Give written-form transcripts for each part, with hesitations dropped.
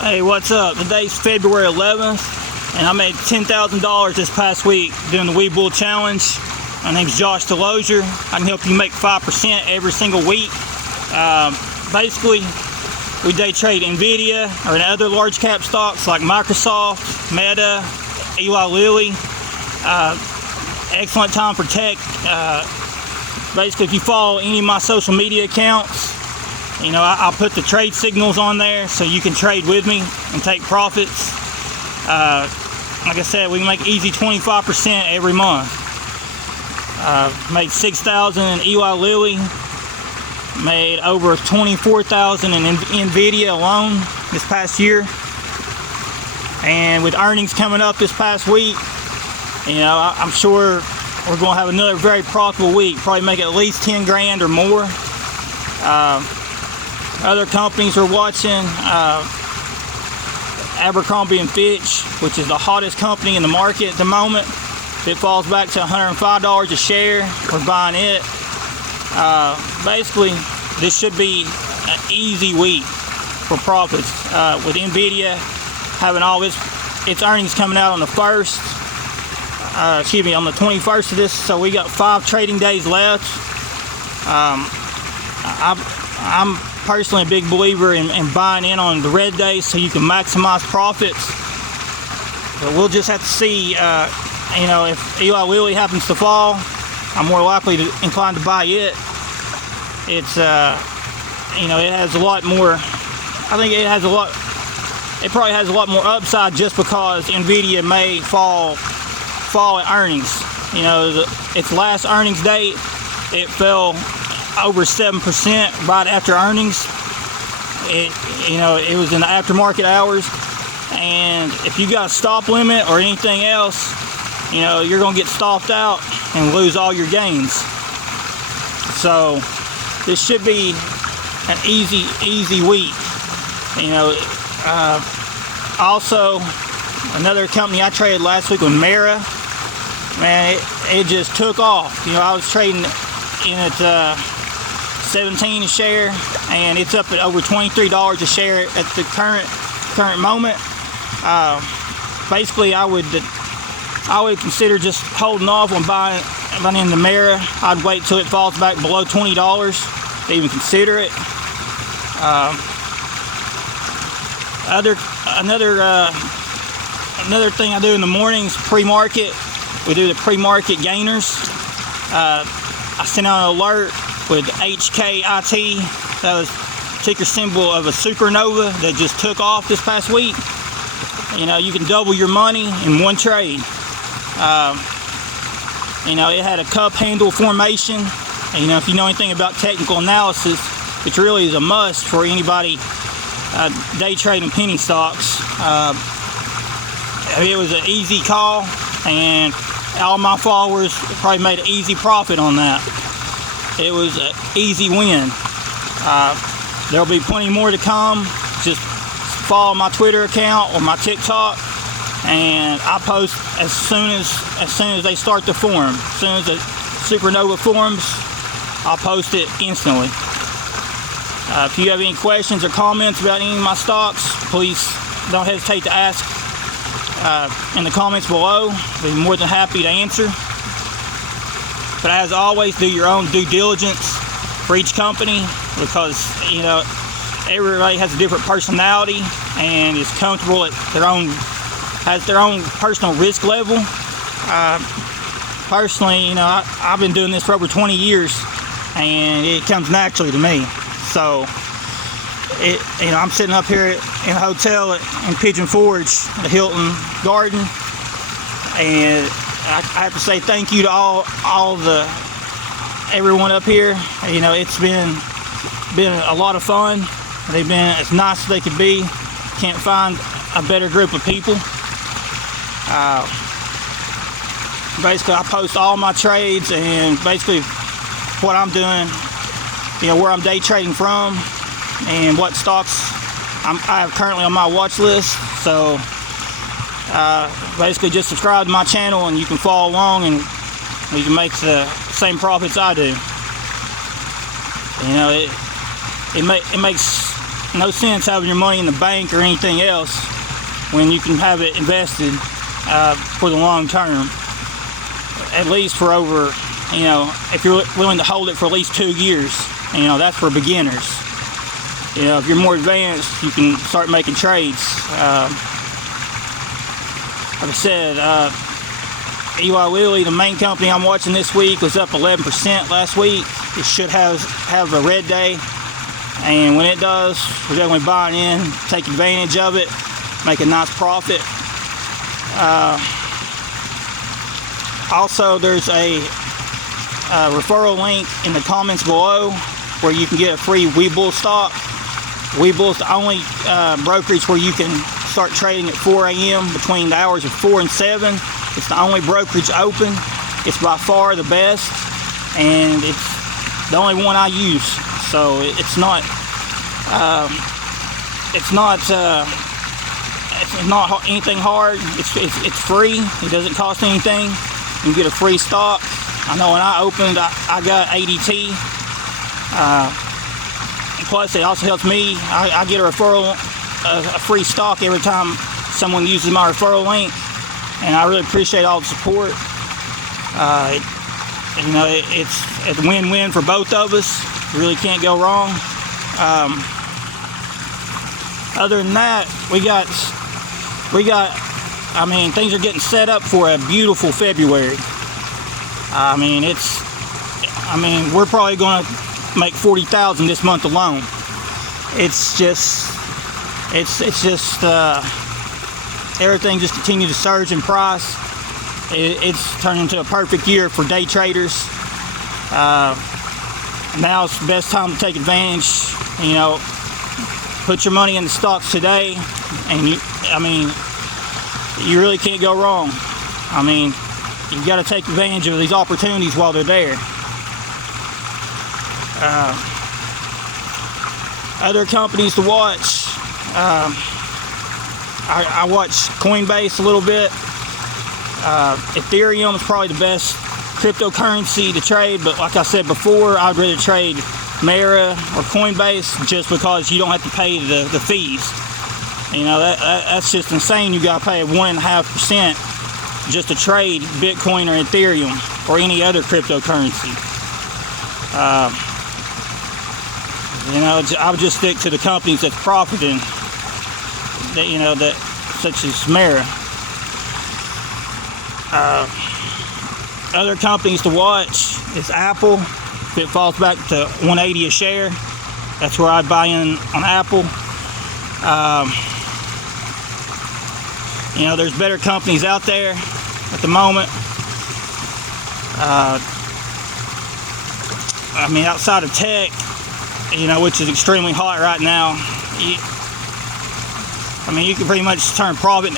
Hey, what's up? Today's February 11th, and I made $10,000 this past week doing the Wee Bull Challenge. My name's Josh DeLozier. I can help you make 5% every single week. Basically, we day trade NVDA or other large cap stocks like Microsoft, Meta, Eli Lilly. Excellent time for tech. Basically, if you follow any of my social media accounts, you know, I'll put the trade signals on there so you can trade with me and take profits. Like I said, we can make easy 25% every month. Made $6,000 in Eli Lilly. Made over $24,000 in NVDA alone this past year. And with earnings coming up this past week, you know, I'm sure we're going to have another very profitable week. Probably make at least 10 grand or more. Other companies are watching. Abercrombie & Fitch, which is the hottest company in the market at the moment. If it falls back to $105 a share, we're buying it. Basically, this should be an easy week for profits. With NVIDIA having all its earnings coming out on the 1st, on the 21st of this, so we got 5 trading days left. I'm personally a big believer in buying in on the red days so you can maximize profits. But we'll just have to see, you know, if Eli Lilly happens to fall, I'm more likely inclined to buy it. It's, you know, it has a lot more, I think it probably has a lot more upside just because NVIDIA may fall in earnings. You know, its last earnings date, it fell over 7% right after earnings. It was in the aftermarket hours, and if you got a stop limit or anything else, you know, you're gonna get stopped out and lose all your gains. So this should be an easy week. You know, also another company I traded last week was Mera. Man, it just took off. You know, I was trading in at 17 a share, and it's up at over $23 a share at the current moment. Basically, I would consider just holding off on buying in the Mera. I'd wait till it falls back below $20 to even consider it. Another thing I do in the mornings, pre-market. We do the pre-market gainers. I send out an alert with HKIT. That was ticker symbol of a supernova that just took off this past week. You know, you can double your money in one trade. You know, it had a cup handle formation. And, you know, if you know anything about technical analysis, which really is a must for anybody day trading penny stocks. It was an easy call, and all my followers probably made an easy profit on that. It was an easy win. There'll be plenty more to come. Just follow my Twitter account or my TikTok, and I post as soon as they start to form. As soon as the supernova forms, I'll post it instantly. If you have any questions or comments about any of my stocks, please don't hesitate to ask in the comments below. I'll be more than happy to answer. But as always, do your own due diligence for each company, because, you know, everybody has a different personality and is comfortable at has their own personal risk level. Personally, you know, I've been doing this for over 20 years, and it comes naturally to me. So, you know, I'm sitting up here in a hotel in Pigeon Forge, the Hilton Garden, and I have to say thank you to everyone up here. You know, it's been a lot of fun. They've been as nice as they could be. Can't find a better group of people. Basically, I post all my trades and basically what I'm doing, you know, where I'm day trading from, and what stocks I have currently on my watch list. So basically just subscribe to my channel and you can follow along, and you can make the same profits I do. You know, it makes no sense having your money in the bank or anything else when you can have it invested for the long term, at least for over, if you're willing to hold it for at least 2 years. That's for beginners. If you're more advanced, you can start making trades. Like I said, LLY, the main company I'm watching this week, was up 11% last week. It should have a red day, and when it does, we're definitely buying in, take advantage of it, make a nice profit. Also, there's a referral link in the comments below where you can get a free Webull stock. Webull is the only brokerage where you can start trading at 4 a.m. between the hours of 4 and 7. It's the only brokerage open. It's by far the best, and it's the only one I use. So it's not anything hard. It's free. It doesn't cost anything. You get a free stock. I know when I opened, I got ADT. And plus, it also helps me. I get a free stock every time someone uses my referral link, and I really appreciate all the support. It's a win-win for both of us. Really can't go wrong. Other than that, things are getting set up for a beautiful February. We're probably going to make $40,000 this month alone. Everything just continues to surge in price. It's turned into a perfect year for day traders. Now it's the best time to take advantage. Put your money in the stocks today, and you really can't go wrong. You've got to take advantage of these opportunities while they're there. Other companies to watch. I watch Coinbase a little bit. Ethereum is probably the best cryptocurrency to trade, but like I said before, I'd rather trade Mara or Coinbase just because you don't have to pay the fees. That's just insane. You got to pay 1.5% just to trade Bitcoin or Ethereum or any other cryptocurrency. I would just stick to the companies that's profiting, that such as Mara. Other companies to watch is Apple. If it falls back to $180 a share, that's where I'd buy in on Apple. There's better companies out there at the moment. Outside of tech, which is extremely hot right now, you can pretty much turn profit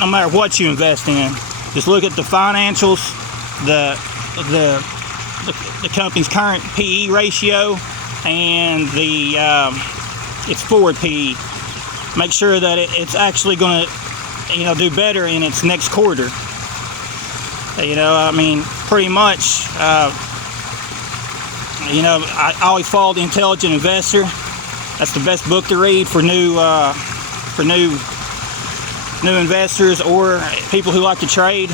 no matter what you invest in. Just look at the financials, the company's current PE ratio, and its forward PE. Make sure that it's actually going to, do better in its next quarter. Pretty much. I always follow The Intelligent Investor. That's the best book to read for new investors or people who like to trade.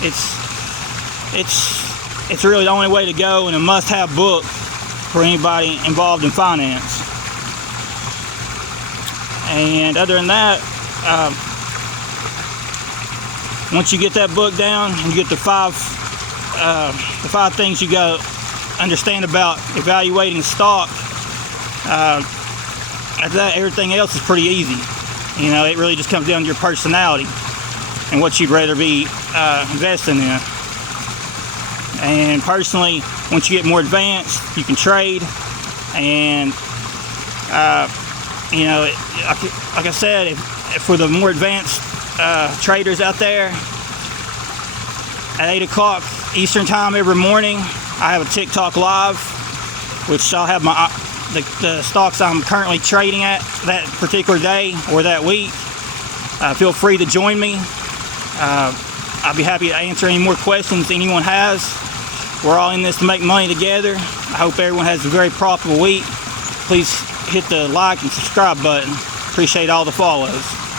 It's really the only way to go, and a must-have book for anybody involved in finance. And other than that, once you get that book down and you get the five things you got to understand about evaluating stock, after that, everything else is pretty easy. It really just comes down to your personality and what you'd rather be investing in. And personally, once you get more advanced, you can trade. And like I said, if for the more advanced traders out there, at 8 o'clock Eastern time every morning, I have a TikTok live, which I'll have the stocks I'm currently trading at that particular day or that week. Feel free to join me. I'll be happy to answer any more questions anyone has. We're all in this to make money together. I hope everyone has a very profitable week. Please hit the like and subscribe button. Appreciate all the follows.